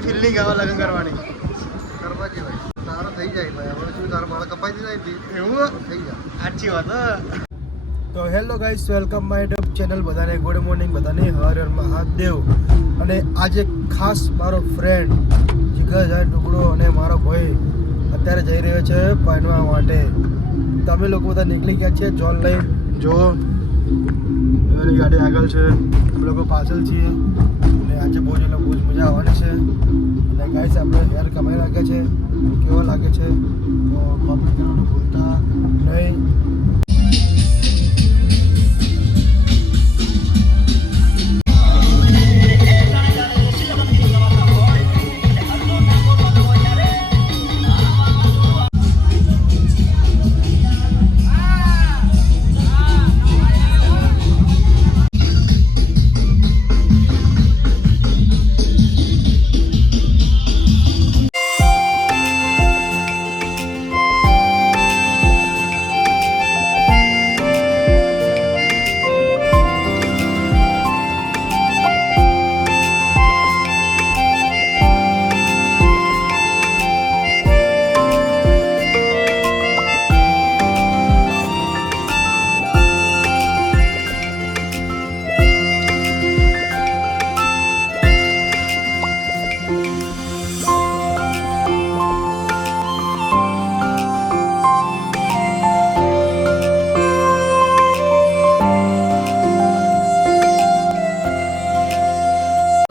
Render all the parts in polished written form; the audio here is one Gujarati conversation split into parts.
જે ફિલ્ડિંગ આવે લગ્ન કરવાની કરવા જેવાય તારો થઈ જાય ભાઈ. હવે શું તારા બાળક કપાઈ દીધા એવું થઈ જાય. સાચી વાત. તો hello guys, welcome my YouTube channel. બધાને ગુડ મોર્નિંગ, બધાને હર હર મહાદેવ. અને આજે ખાસ મારો ફ્રેન્ડ જીગરજાન ટુકડો અને મારો ભાઈ અત્યારે જઈ રહ્યો છે પાનવા માટે. તમે લોકો બધા નીકળી ગયા છે જોન લઈ. જો એની ગાડી આગળ છે, અમે લોકો પાછળ છીએ. અને આજે બહુ જ મજા આવવાની છે. અને ગાઈસ આપણે હેર કમાઈ લાગે છે, કેવો લાગે છે તો કોમેન્ટ કરવાનું ભૂલતા નહીં.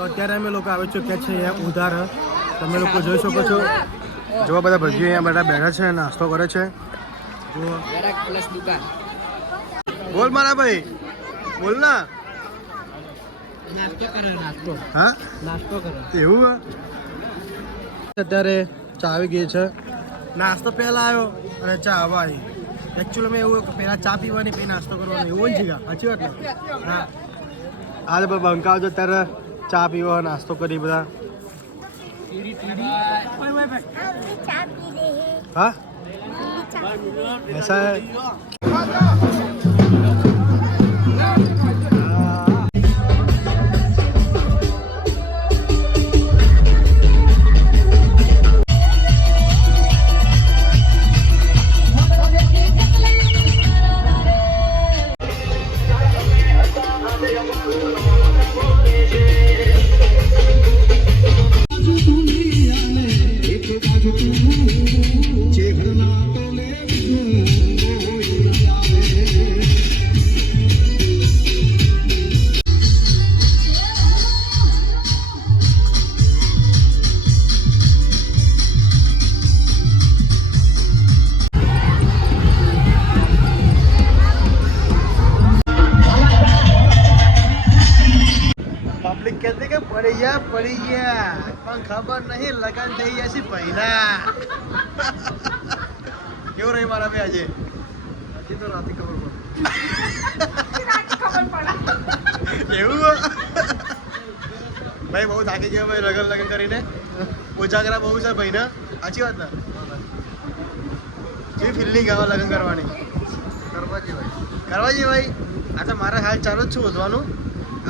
અત્યારે અમે લોકો આવી ચૂક્યા છે અહીંયા ઉધાર. તમે લોકો જોઈ શકો છો, જોવા બધા ભજીઓ અહીંયા બધા બેઠા છે, નાસ્તો કરે છે. બોલ મારા ભાઈ, બોલ ના. હા નાસ્તો કરે એવું. અત્યારે ચા આવી ગઈ છે. નાસ્તો પહેલા આવ્યો અને ચા હવે આવી. એકચ્યુઅલી મેં એવું પહેલા ચા પીવાની પછી નાસ્તો કરવાનો એવું જ છે. સાચી વાત ને? હા આજે બંકા આવજો ત્યારે ચા પીવા નાસ્તો કરી બધા. હા એસા कहते कि पड़ी ગયા પણ ખબર નહીં લગન થઈ ગયા છે પહેલા. કેવું રહી મારા ભાઈ આજે? હજી તો રાતે ખબર પડે એવું. ભાઈ બહુ થાકી ગયો ભાઈ લગન કરીને. ઉજાગરા બહુ છે ભાઈ ને. સાચી વાત ને? જે ફિલ્ડિંગ આવે લગન કરવાની કરવા જેવાય. ભાઈ આ તો મારે હાલ ચાલુ જ છું વધવાનું.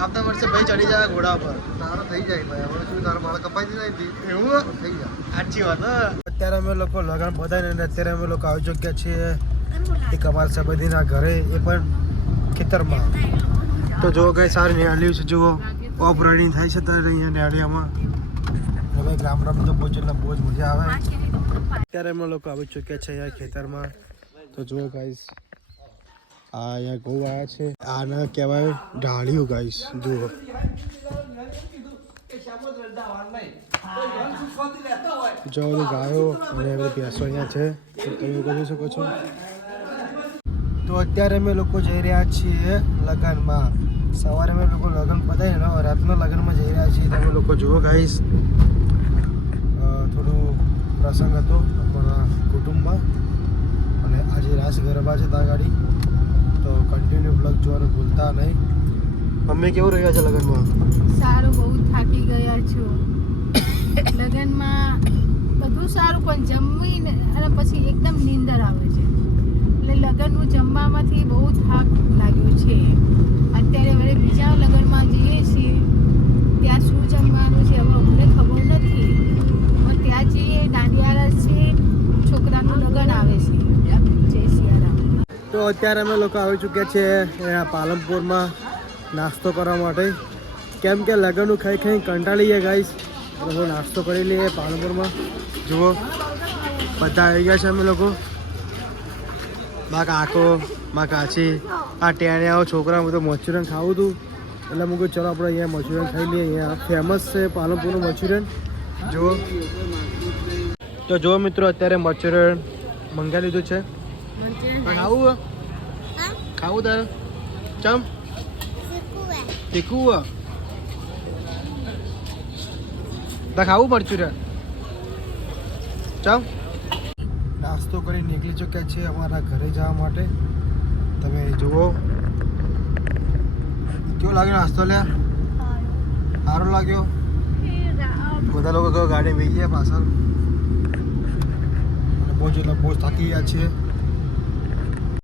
આવતા વર્ષે ભાઈ ચડી જાય ઘોડા પર. તારો થઈ જાય ભાઈ. હવે શું તારા બાળક કપાઈ દીધા એવું થઈ જાય. સાચી વાત. અત્યારે અમે લોકો લગન બધાને અત્યારે અમે લોકો આવી ચૂક્યા છીએ એક અમારા સંબંધીના ઘરે, એ પણ ખેતરમાં. તો જો કઈ સારી નિહાળ્યું છે. જુઓ ઓફ રાઇડિંગ થાય છે ત્યારે અહીંયા નિહાળિયામાં. હવે ગામડામાં તો બહુ જ મજા આવે. અત્યારે અમે લોકો આવી ચૂક્યા છે અહીંયા ખેતરમાં. તો જુઓ ગાઈસ આ અહીંયા ઘઉં આવ્યા છે. આને કહેવાય ઢાળિયું ગાઈસ. જુઓ જો બધી ગાયો અને બધી ભેંસો અહીંયા છે. તમે લોકો જોઈ શકો છો. તો અત્યારે અમે લોકો જઈ રહ્યા છીએ લગ્નમાં. સવારે અમે લોકો લગ્ન પતાવીને રાતના લગ્નમાં જઈ રહ્યા છીએ. તમે લોકો જુઓ ગાઈસ, થોડું પ્રસંગ હતો અમારા કુટુંબમાં અને આજે રાસ ગરબા છે ત્યાં ગાડી. તો કન્ટિન્યુ બ્લોગ જોવાનું ભૂલતા નહીં. મમ્મી કેવું રહ્યા છે લગ્નમાં? સારું, બહુ થાકી ગયા છો. લગ્નમાં બધું સારું પણ જમીને અને પછી એકદમ નીંદર આવે છે. એટલે લગ્નનું જમવામાંથી બહુ થાક લાગ્યો છે. અત્યારે હવે બીજા લગ્નમાં જઈએ છીએ ત્યાં શું જમવાનું છે હવે અમને ખબર નથી. અત્યારે અમે લોકો આવી ચૂક્યા છીએ અહીંયા પાલનપુરમાં નાસ્તો કરવા માટે, કેમ કે લગ્નનું ખાઈ ખાઈ કંટાળી ગયા ગાઈસ. લોકો નાસ્તો કરી લઈએ પાલનપુરમાં. જુઓ બધા આવી ગયા છે અમે લોકો, મા કાકો મા કાચી આ ટેણિયાઓ છોકરા બધું મંચુરિયન ખાવું હતું એટલે મેં કહ્યું ચલો આપણે અહીંયા મંચુરિયન ખાઈ લઈએ. અહીંયા ફેમસ છે પાલનપુરનું મંચુરિયન. જુઓ તો જુઓ મિત્રો અત્યારે મંચુરિયન મંગાવી લીધું છે. ખાવું ખાવું તારે ચમ તીખું તા ખાવું મંચુરિયન ચમ. નાસ્તો કરી નીકળી ચૂક્યા છે અમારા ઘરે જવા માટે. તમે જુઓ કેવો લાગ્યો નાસ્તો? લ્યા સારો લાગ્યો. બધા લોકો ગાડી બેસી ગયા પાછળ. બહુ જ એટલે બહુ થાકી ગયા છે.